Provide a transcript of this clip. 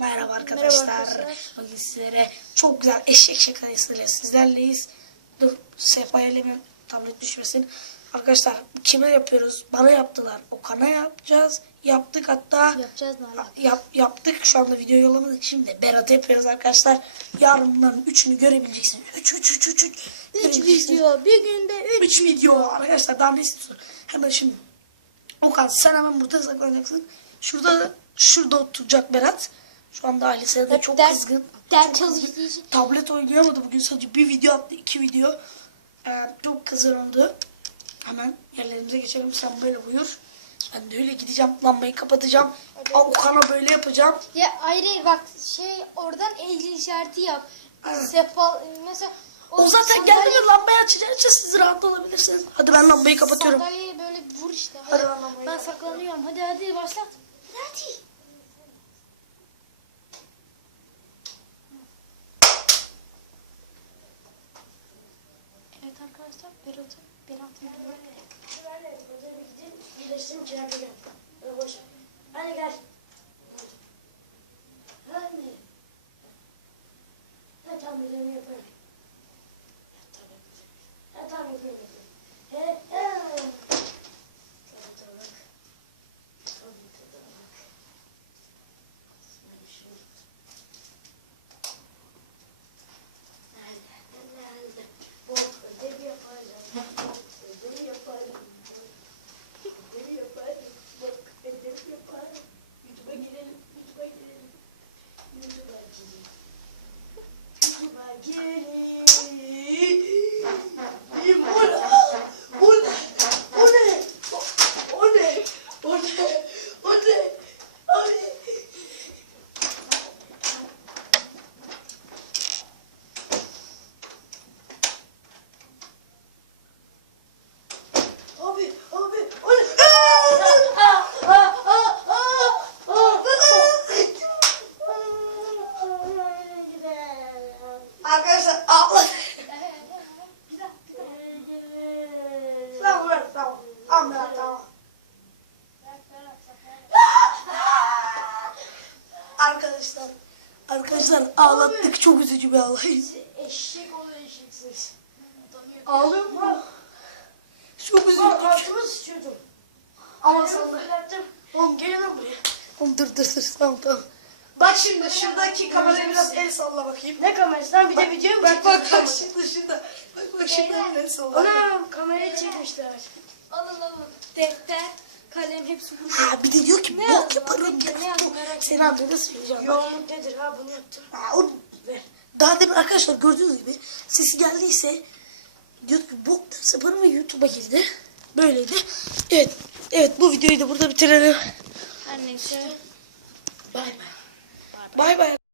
Merhaba arkadaşlar. arkadaşlar. Bugün sizlere çok güzel eşek şakasıyla sizlerleyiz. Dur sehpaya elime tablet düşmesin. Arkadaşlar kime yapıyoruz? Bana yaptılar. Okan'a yapacağız. Yaptık hatta. Yapacağız ne? Yap, yaptık. Şu anda video yollamadık. Şimdi Berat'ı yapıyoruz arkadaşlar. Yarın bunların üçünü görebileceksiniz. Üç, üç, üç, üç, üç. 3 Görebileceksiniz. video bir günde 3 3 video arkadaşlar daha ne istiyorsun? Hemen şimdi. Okan sen hemen burada saklanacaksın. Şurada şurada oturacak Berat. Şu anda ailesine de Hep çok ders- kızgın. ders çalıştığı için. Tablet oynayamadı bugün sadece bir video attı. iki video. Ee, çok kızgın oldu. Hemen yerlerimize geçelim. Sen böyle buyur. Ben de öyle gideceğim. Lambayı kapatacağım. Aa, Okan'a böyle yapacağım. Ya ayrı ayrı bak şey oradan el işareti yap. Sepal mesela O zaten sandalye- geldi mi lambayı açacağı için siz rahat olabilirsiniz. Hadi ben lambayı kapatıyorum. Sandalyeyi böyle vur işte. Hadi Hadi, ben lambayı ben saklanıyorum. Hadi hadi başlat. Hadi hadi. Arkadaşlar Berat'ı Berat'ın Birleşsin içeride gel. Öyle boş. ver. Hadi gel. Hadi. Ha tamam elimi yaparım. Ha tamam. Ha tamam yapayım. He he. Tabii tabii bak. Tabii tabii bak. Ben şunu- Nerede? Nerede? Bok ödevi yaparım. Ödevi yaparım. Ödevi yaparım. Bak ödevi yaparım. YouTube'a girelim. YouTube'a girelim. YouTube'a girelim. YouTube'a girelim. Bu ne? Bu ne? O ne? O ne? O ne? O ne? O ne? Abi, abi, o ne? Aa! Aa! Aa! Aa! Aa! Arkadaşlar ağla. Tamam. Arkadaşlar, arkadaşlar ağlattık çok üzücü bir olay. Eşek ol eşeksiz. Ağlıyor mu? Çok üzücü. Altıma sıçıyordum. Ama fırlattım. Oğlum gelin buraya. Oğlum dur dur dur tamam tamam. Bak şimdi şuradaki kameraya biraz el salla bakayım. Ne kamerası lan bir de video mu Bak bak bak çekiyorsun? şimdi şurada. Bak bak şuradan el salla. Anam kamerayı çekmişler. Alın alın. Defter, kalem hepsi burada. Ha bir de diyor ki Ne bok yaparım. Ne yazdın? Merak Seni amcada söyleyeceğim. Bak. Yoğunluk nedir ha bunu yaptım. Ha, ver. Daha demin arkadaşlar gördüğünüz gibi sesi geldiyse diyor ki bok yaparım ve YouTube'a girdi. Böyleydi. Evet. Evet bu videoyu da burada bitirelim. Her neyse. Bay bay. Bay bay.